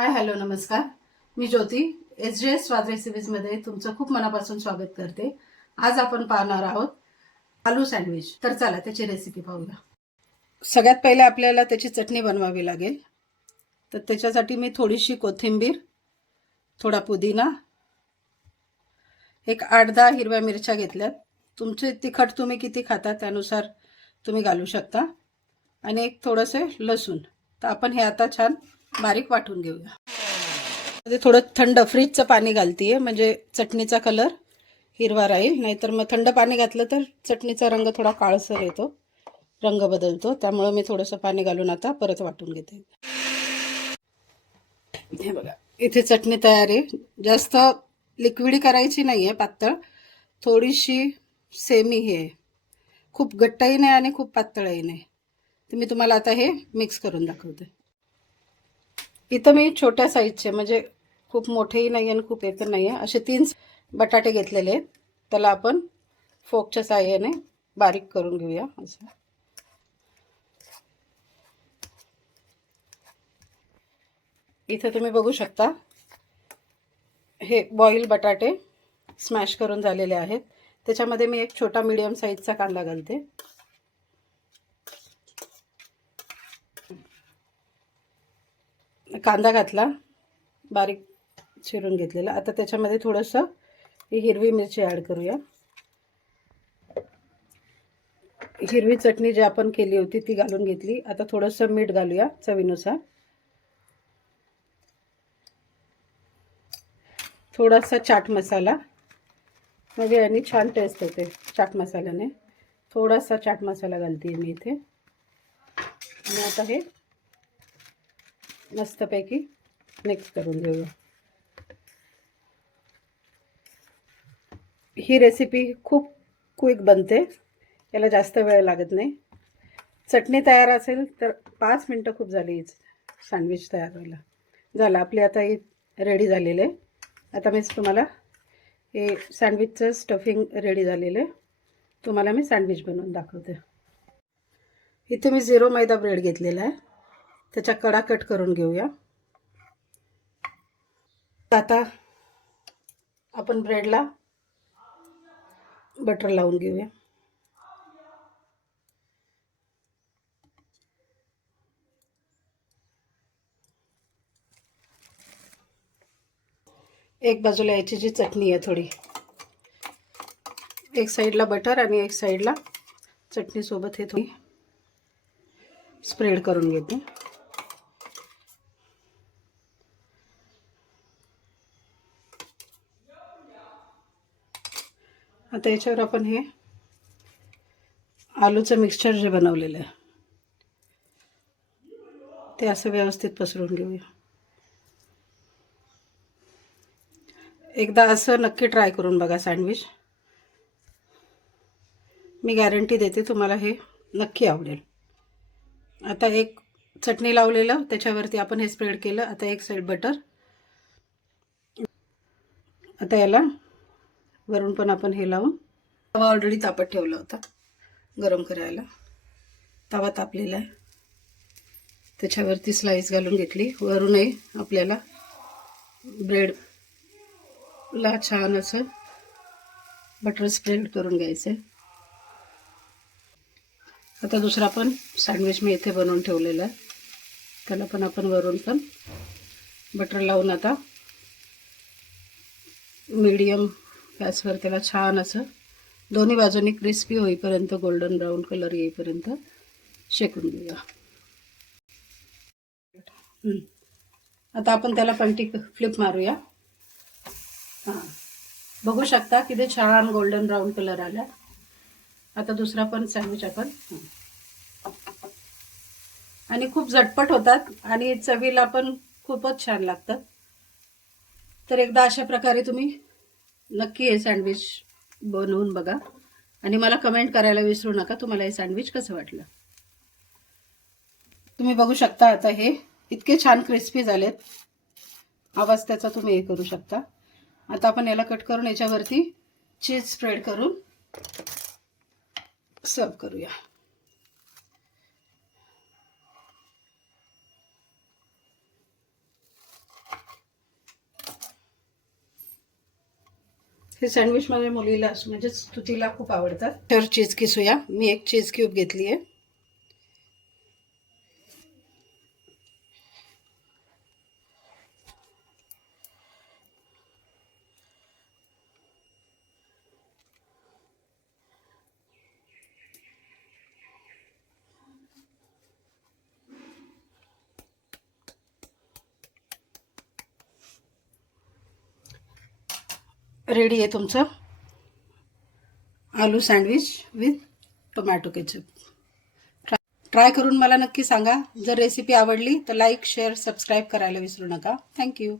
Hi hello नमस्कार. मी ज्योती SJS स्वाद रेसिपीजमध्ये तुमचं खूप मनापासून स्वागत करते. आज आपण पाहणार आहोत आलू सँडविच. तर चला त्याची रेसिपी पाहूया. सगळ्यात पहिले आपल्याला त्याची चटणी बनवावी लागेल. तर त्याच्यासाठी मी थोडीशी कोथिंबीर, थोडा पुदिना, एक 8-10 हिरव्या मिरच्या घेतल्यात. तुमचे तिखट तुम्ही किती खाता त्यानुसार तुम्ही घालू शकता. आणि एक थोडंसं लसूण. तर आपण हे आता छान बारीक वाटून घेऊया. थोडं थंड फ्रीजचं पाणी घालतीये म्हणजे चटणीचा कलर हिरवा राहील. नाहीतर मग थंड पाणी घातलं तर चटणीचा रंग थोडा काळसर येतो, रंग बदलतो. त्यामुळे मी थोडंसं पाणी घालून आता परत वाटून घेते. हे बघा, इथे चटणी तयार आहे. जास्त लिक्विड करायची नाही आहे, पातळ, थोडीशी सेमी हे, खूप घट्टही नाही आणि खूप पातळही नाही. तर मी तुम्हाला आता हे मिक्स करून दाखवते. इथं मी छोट्या साईजचे, म्हणजे खूप मोठेही नाही आणि खूप हे पण नाही आहे, असे 3 बटाटे घेतलेले आहेत. त्याला आपण फोकच्या साहाय्याने बारीक करून घेऊया. असं इथे तुम्ही बघू शकता, हे बॉईल बटाटे स्मॅश करून झालेले आहेत. त्याच्यामध्ये मी एक छोटा मीडियम साईजचा कांदा घालते. कांदा घातला, बारीक चिरून घेतलेला. आता त्याच्यामध्ये थोडंसं हिरवी मिरची ॲड करूया. हिरवी चटणी जी आपण केली होती ती घालून घेतली. आता थोडंसं मीठ घालूया चवीनुसार. थोडासा चाट मसाला, म्हणजे याने छान टेस्ट येते चाट मसाल्याने. थोडासा चाट मसाला घालते मी इथे. आणि आता हे मस्तपैकी मिक्स करून घेऊया. ही रेसिपी खूप क्विक बनते, याला जास्त वेळ लागत नाही. चटणी तयार असेल तर 5 मिनटं खूप झाली सँडविच तयार व्हायला. झालं आपली आता ही रेडी झालेलं आहे. आता मी तुम्हाला हे सँडविचचं स्टफिंग रेडी झालेलं आहे. तुम्हाला मी सँडविच बनवून दाखवते. इथे मी 0 मैदा ब्रेड घेतलेला आहे. त्याच्या कडा कट करून घेऊया. आता आपण ब्रेडला बटर लावून घेऊया. एक बाजूला याची जी चटणी आहे थोडी, एक साईडला बटर आणि एक साईडला चटणीसोबत हे थोडी स्प्रेड करून घेते. आता याच्यावर आपण हे आलूचं मिक्सचर जे बनवलेलं आहे ते असं व्यवस्थित पसरून घेऊया. एकदा असं नक्की ट्राय करून बघा सँडविच. मी गॅरंटी देते तुम्हाला हे नक्की आवडेल. आता एक चटणी लावलेलं त्याच्यावरती आपण हे स्प्रेड केलं. आता एक साईड बटर. आता याला वरून पण आपण हे लावून, तवा ऑलरेडी तापत ठेवला होता गरम करायला. तवा तापलेला आहे, त्याच्यावरती स्लाइस घालून घेतली. वरूनही आपल्याला ब्रेडला छान असं बटर स्प्रेड करून घ्यायचं. आता दुसरा पण सँडविच मी इथे बनवून ठेवलेला आहे. त्याला पण आपण वरून पण बटर लावून आता मीडियम गॅसवर त्याला छान असं दोन्ही बाजूनी क्रिस्पी होईपर्यंत, गोल्डन ब्राऊन कलर येईपर्यंत शेकून घेऊया. आता आपण त्याला पलटी फ्लिप मारूया. हां, बघू शकता किती छान गोल्डन ब्राऊन कलर आला. आता दुसरा पण सँडविच आपण, आणि खूप झटपट होतात आणि चवीला पण खूपच छान लागतात. तर एकदा अशा प्रकारे तुम्ही नक्की हे सँडविच बनवून बघा आणि मला कमेंट करायला विसरू नका तुम्हाला हे सँडविच कसं वाटलं. तुम्ही बघू शकता आता हे इतके छान क्रिस्पी झालेत. आवाज त्याचा तुम्ही हे करू शकता. आता आपण याला कट करून याच्यावरती चीज स्प्रेड करून सर्व करूया. हे सँडविच माझ्या मुलीला म्हणजे स्तुतीला खूप आवडतात. तर चीज किसूया. मी एक चीज क्यूब घेतली आहे. रेडी आहे तुमचं aloo sandwich with tomato ketchup. Try करून मला नक्की सांगा. जर रेसिपी आवडली तर लाईक शेअर सबस्क्राईब करायला विसरू नका. थँक्यू.